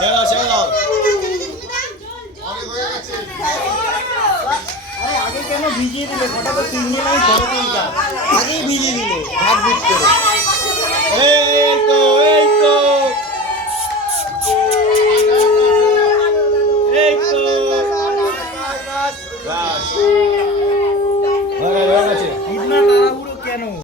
行了行了。কেন